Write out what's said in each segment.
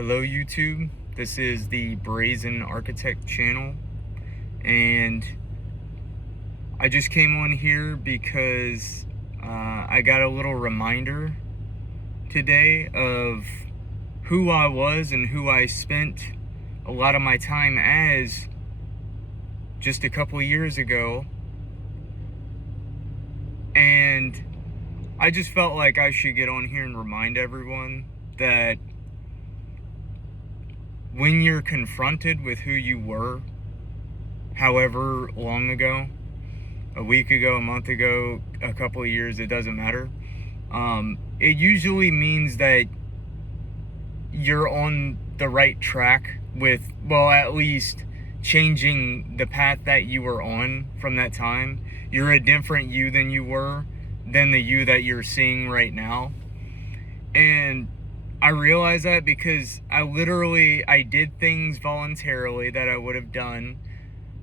Hello YouTube, this is the Brazen Architect channel, and I just came on here because I got a little reminder today of who I was and who I spent a lot of my time as just a couple of years ago, and I just felt like I should get on here and remind everyone that when you're confronted with who you were, however long ago, a week ago, a month ago, a couple of years, it doesn't matter. It usually means that you're on the right track with, well, at least changing the path that you were on from that time. You're a different you than you were, than the you that you're seeing right now. And I realize that because I did things voluntarily that I would have done.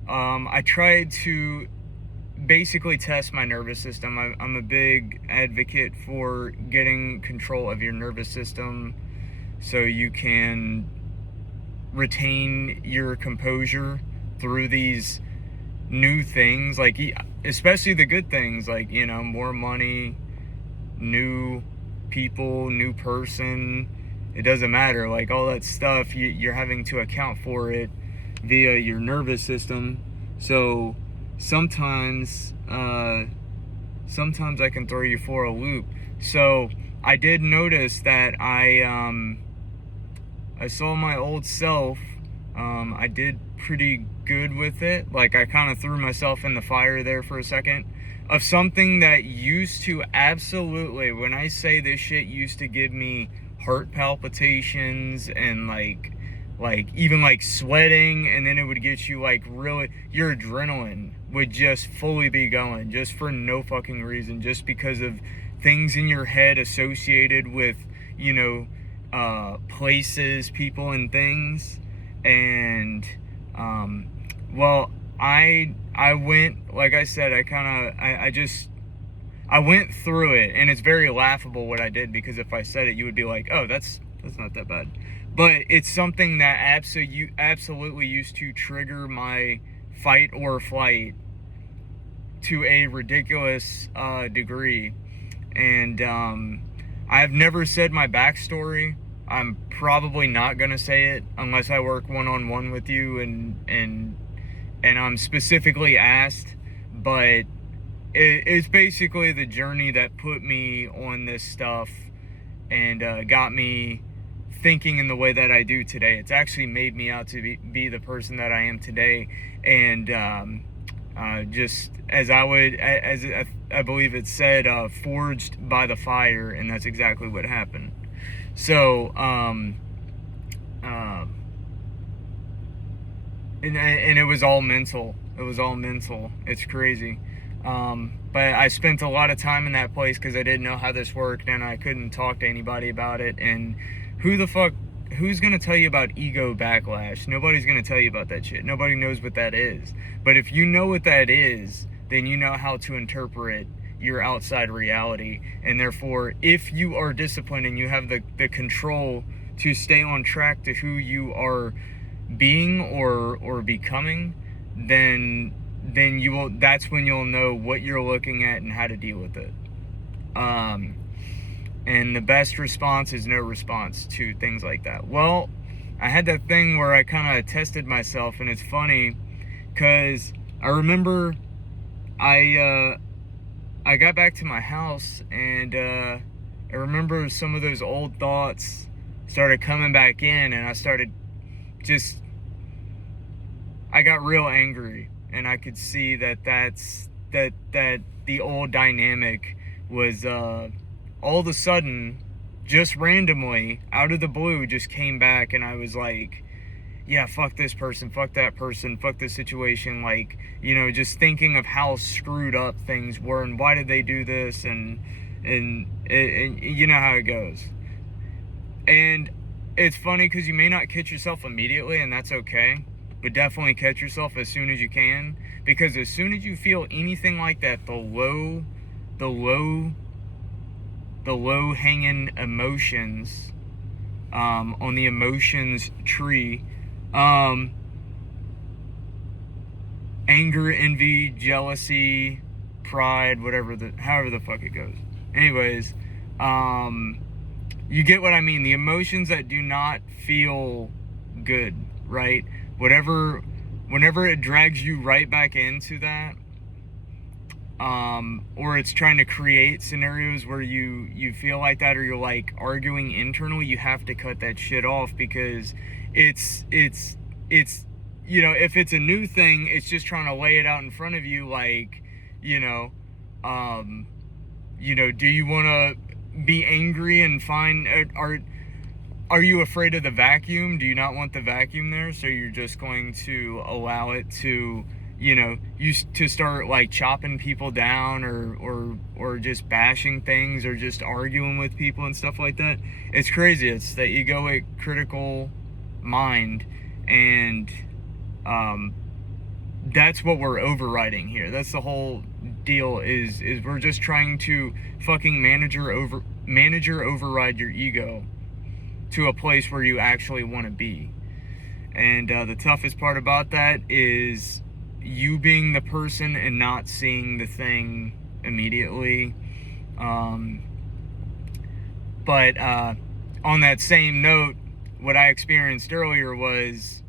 I tried to basically test my nervous system. I'm a big advocate for getting control of your nervous system so you can retain your composure through these new things, like especially the good things, like, you know, more money, new people, new person. It doesn't matter, like all that stuff, you're having to account for it via your nervous system. So sometimes I can throw you for a loop. So I did notice that I saw my old self. I did pretty good with it. Like, I kind of threw myself in the fire there for a second of something that used to absolutely, when I say this shit used to give me heart palpitations and like even like sweating, and then it would get you like really, your adrenaline would just fully be going just for no fucking reason, just because of things in your head associated with, you know, places, people, and things. And well, I went, like I said, I went through it, and it's very laughable what I did, because if I said it, you would be like, oh, that's not that bad. But it's something that absolutely used to trigger my fight or flight to a ridiculous degree. And I've never said my backstory. I'm probably not gonna say it unless I work one-on-one with you and I'm specifically asked. But it's basically the journey that put me on this stuff and got me thinking in the way that I do today. It's actually made me out to be the person that I am today. And just as I believe it said, forged by the fire, and that's exactly what happened. So, and it was all mental. It was all mental. It's crazy. But I spent a lot of time in that place because I didn't know how this worked, and I couldn't talk to anybody about it. And who's gonna tell you about ego backlash? Nobody's gonna tell you about that shit. Nobody knows what that is. But if you know what that is, then you know how to interpret your outside reality. And therefore, if you are disciplined and you have the control to stay on track to who you are being or becoming, then you will, that's when you'll know what you're looking at and how to deal with it. And the best response is no response to things like that. Well, I had that thing where I kind of tested myself, and it's funny because I remember I got back to my house, and I remember some of those old thoughts started coming back in, and I got real angry, and I could see that the old dynamic was all of a sudden, just randomly, out of the blue, just came back. And I was like, yeah, fuck this person, fuck that person, fuck this situation. Like, you know, just thinking of how screwed up things were and why did they do this, and you know how it goes. And it's funny because you may not catch yourself immediately, and that's okay, but definitely catch yourself as soon as you can, because as soon as you feel anything like that, the low hanging emotions on the emotions tree. Anger, envy, jealousy, pride, however the fuck it goes. Anyways, you get what I mean. The emotions that do not feel good, right? Whenever it drags you right back into that, or it's trying to create scenarios where you feel like that, or you're like arguing internally, you have to cut that shit off, because it's you know, if it's a new thing, it's just trying to lay it out in front of you, like, you know, do you want to be angry and find, are you afraid of the vacuum? Do you not want the vacuum there? So you're just going to allow it to, to start like chopping people down, or just bashing things, or just arguing with people and stuff like that. It's crazy. It's that egoic, critical mind, and that's what we're overriding here. That's the whole deal. Is we're just trying to fucking manager override your ego to a place where you actually want to be. And the toughest part about that is you being the person and not seeing the thing immediately. But on that same note, what I experienced earlier was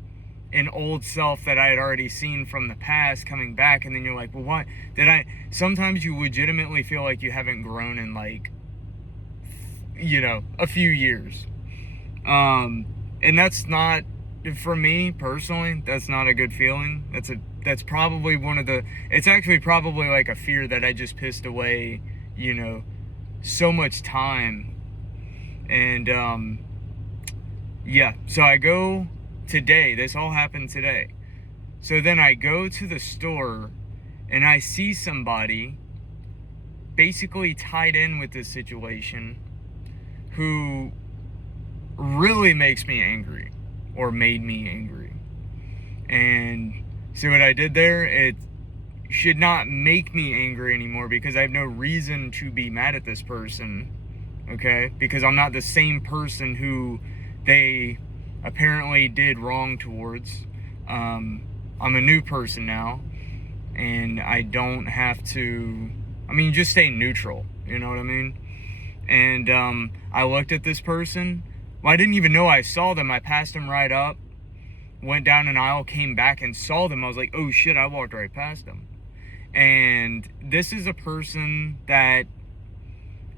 an old self that I had already seen from the past coming back, and then you're like, well, what did I? Sometimes you legitimately feel like you haven't grown in, like, a few years. And that's not, for me personally, that's not a good feeling. That's probably it's actually probably like a fear that I just pissed away, so much time. And yeah, so I go today, this all happened today. So then I go to the store and I see somebody basically tied in with this situation who really makes me angry, or made me angry. And see what I did there? It should not make me angry anymore, because I have no reason to be mad at this person, okay? Because I'm not the same person who they apparently did wrong towards. I'm a new person now, and I don't have to, just stay neutral, you know what I mean? And I looked at this person. Well, I didn't even know I saw them. I passed them right up, went down an aisle, came back and saw them. I was like, oh shit, I walked right past them. And this is a person that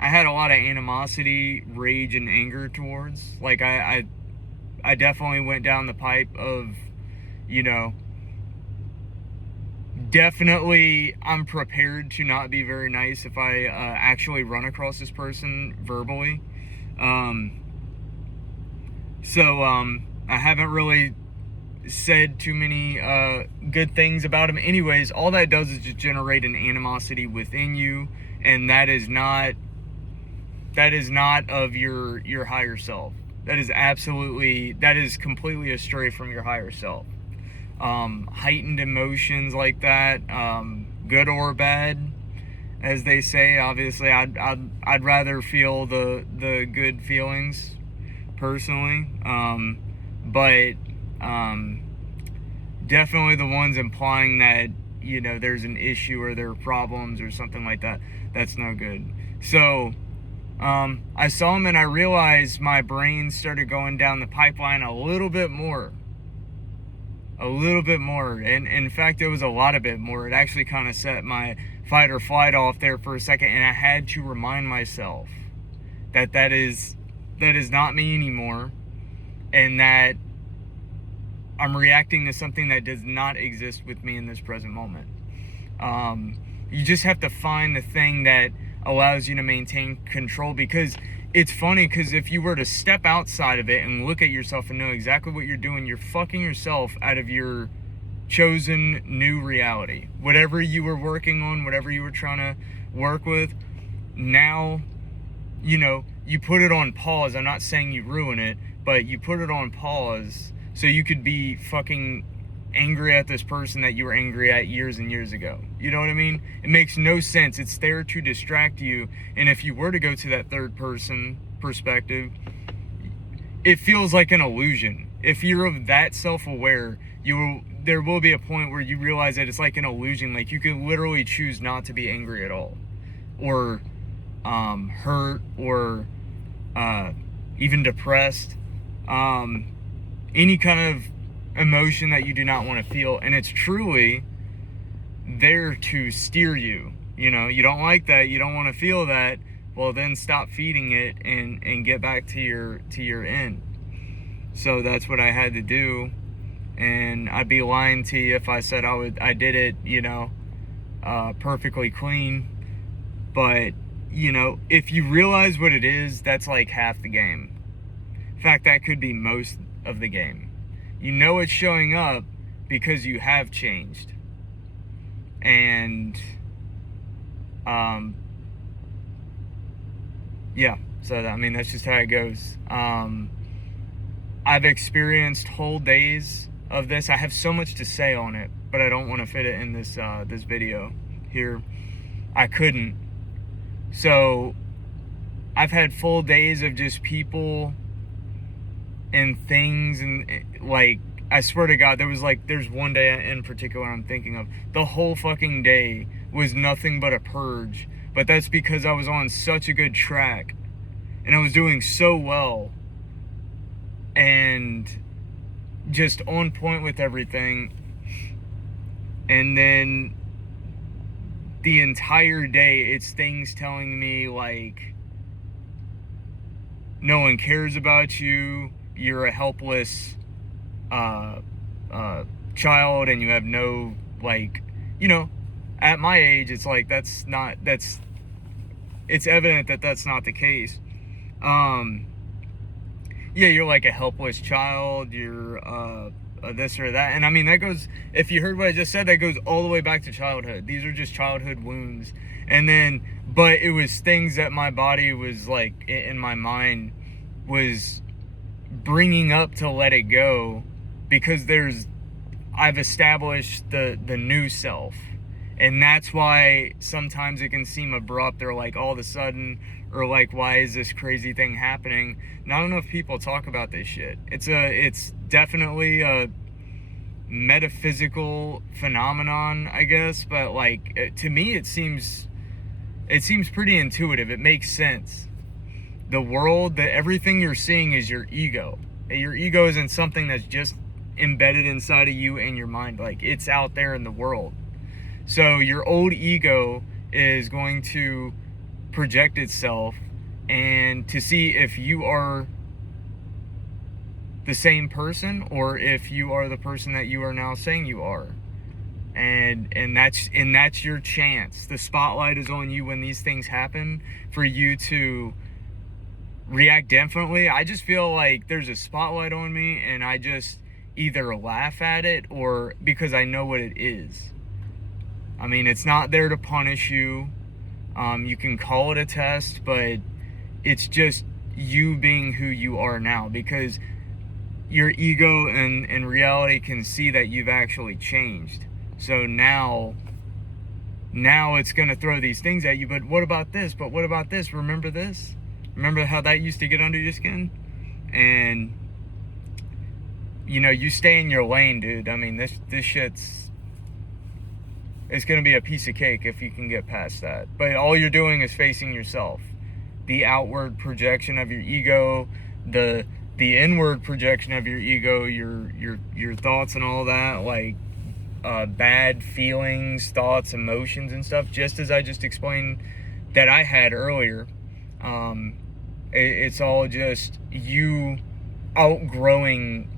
I had a lot of animosity, rage, and anger towards. Like, I definitely went down the pipe of, definitely I'm prepared to not be very nice if I actually run across this person verbally. So I haven't really said too many good things about him. Anyways, all that does is just generate an animosity within you, and that is not of your higher self. That is completely astray from your higher self. Heightened emotions like that, good or bad, as they say. Obviously, I'd rather feel the good feelings personally, but definitely the ones implying that there's an issue or there are problems or something like that. That's no good. So I saw him and I realized my brain started going down the pipeline a little bit more. And in fact, it was a lot of bit more. It actually kind of set my fight or flight off there for a second, and I had to remind myself that is not me anymore, and that I'm reacting to something that does not exist with me in this present moment. You just have to find the thing that allows you to maintain control, because it's funny, because if you were to step outside of it and look at yourself and know exactly what you're doing, you're fucking yourself out of your chosen new reality. Whatever you were working on, whatever you were trying to work with, now, you put it on pause. I'm not saying you ruin it, but you put it on pause so you could be fucking angry at this person that you were angry at years and years ago. You know what I mean? It makes no sense. It's there to distract you. And if you were to go to that third person perspective, it feels like an illusion. If you're of that self-aware, there will be a point where you realize that it's like an illusion. Like, you can literally choose not to be angry at all, or hurt, or even depressed, any kind of emotion that you do not want to feel. And it's truly there to steer you. You know, you don't like that, you don't want to feel that, well, then stop feeding it and get back to your end. So that's what I had to do. And I'd be lying to you if I said I did it, you know, perfectly clean. But, you know, if you realize what it is, that's like half the game. In fact, that could be most of the game. You know it's showing up because you have changed. And, yeah, so I mean, that's just how it goes. I've experienced whole days of this. I have so much to say on it, but I don't want to fit it in this this video here. I couldn't. So I've had full days of just people and things, and like, I swear to God, there's one day in particular I'm thinking of. The whole fucking day was nothing but a purge. But that's because I was on such a good track and I was doing so well and just on point with everything. And then the entire day, it's things telling me like, no one cares about you, you're a helpless child, and you have no, like, you know, at my age, it's like, it's evident that that's not the case. Yeah, you're like a helpless child, you're this or that. And I mean, that goes, if you heard what I just said, that goes all the way back to childhood. These are just childhood wounds. And then, but it was things that my body was like, in my mind, was bringing up to let it go, because I've established the new self. And that's why sometimes it can seem abrupt, or like all of a sudden, or like, why is this crazy thing happening? Not enough people talk about this shit. It's definitely a metaphysical phenomenon, I guess, but like, to me, it seems pretty intuitive. It makes sense. The world, everything you're seeing is your ego. Your ego isn't something that's just embedded inside of you and your mind. Like, it's out there in the world. So your old ego is going to project itself and to see if you are the same person, or if you are the person that you are now saying you are. And that's your chance. The spotlight is on you when these things happen, for you to react differently. I just feel like there's a spotlight on me, and I just either laugh at it, or because I know what it is. I mean, it's not there to punish you. You can call it a test, but it's just you being who you are now, because your ego and reality can see that you've actually changed. So now it's going to throw these things at you. But what about this? But what about this? Remember this? Remember how that used to get under your skin? And, you know, you stay in your lane, dude. I mean, this shit's, it's going to be a piece of cake if you can get past that. But all you're doing is facing yourself. The outward projection of your ego, the inward projection of your ego, your thoughts and all that, like bad feelings, thoughts, emotions and stuff, just as I just explained that I had earlier. It's all just you outgrowing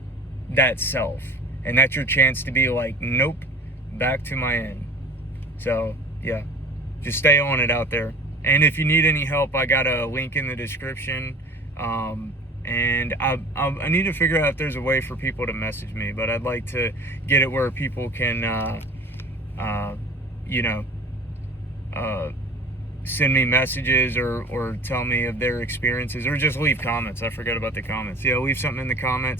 that self. And that's your chance to be like, nope, back to my end. So, yeah, just stay on it out there. And if you need any help, I got a link in the description. And I need to figure out if there's a way for people to message me, but I'd like to get it where people can, you know, send me messages or tell me of their experiences, or just leave comments. I forgot about the comments. Yeah, leave something in the comments.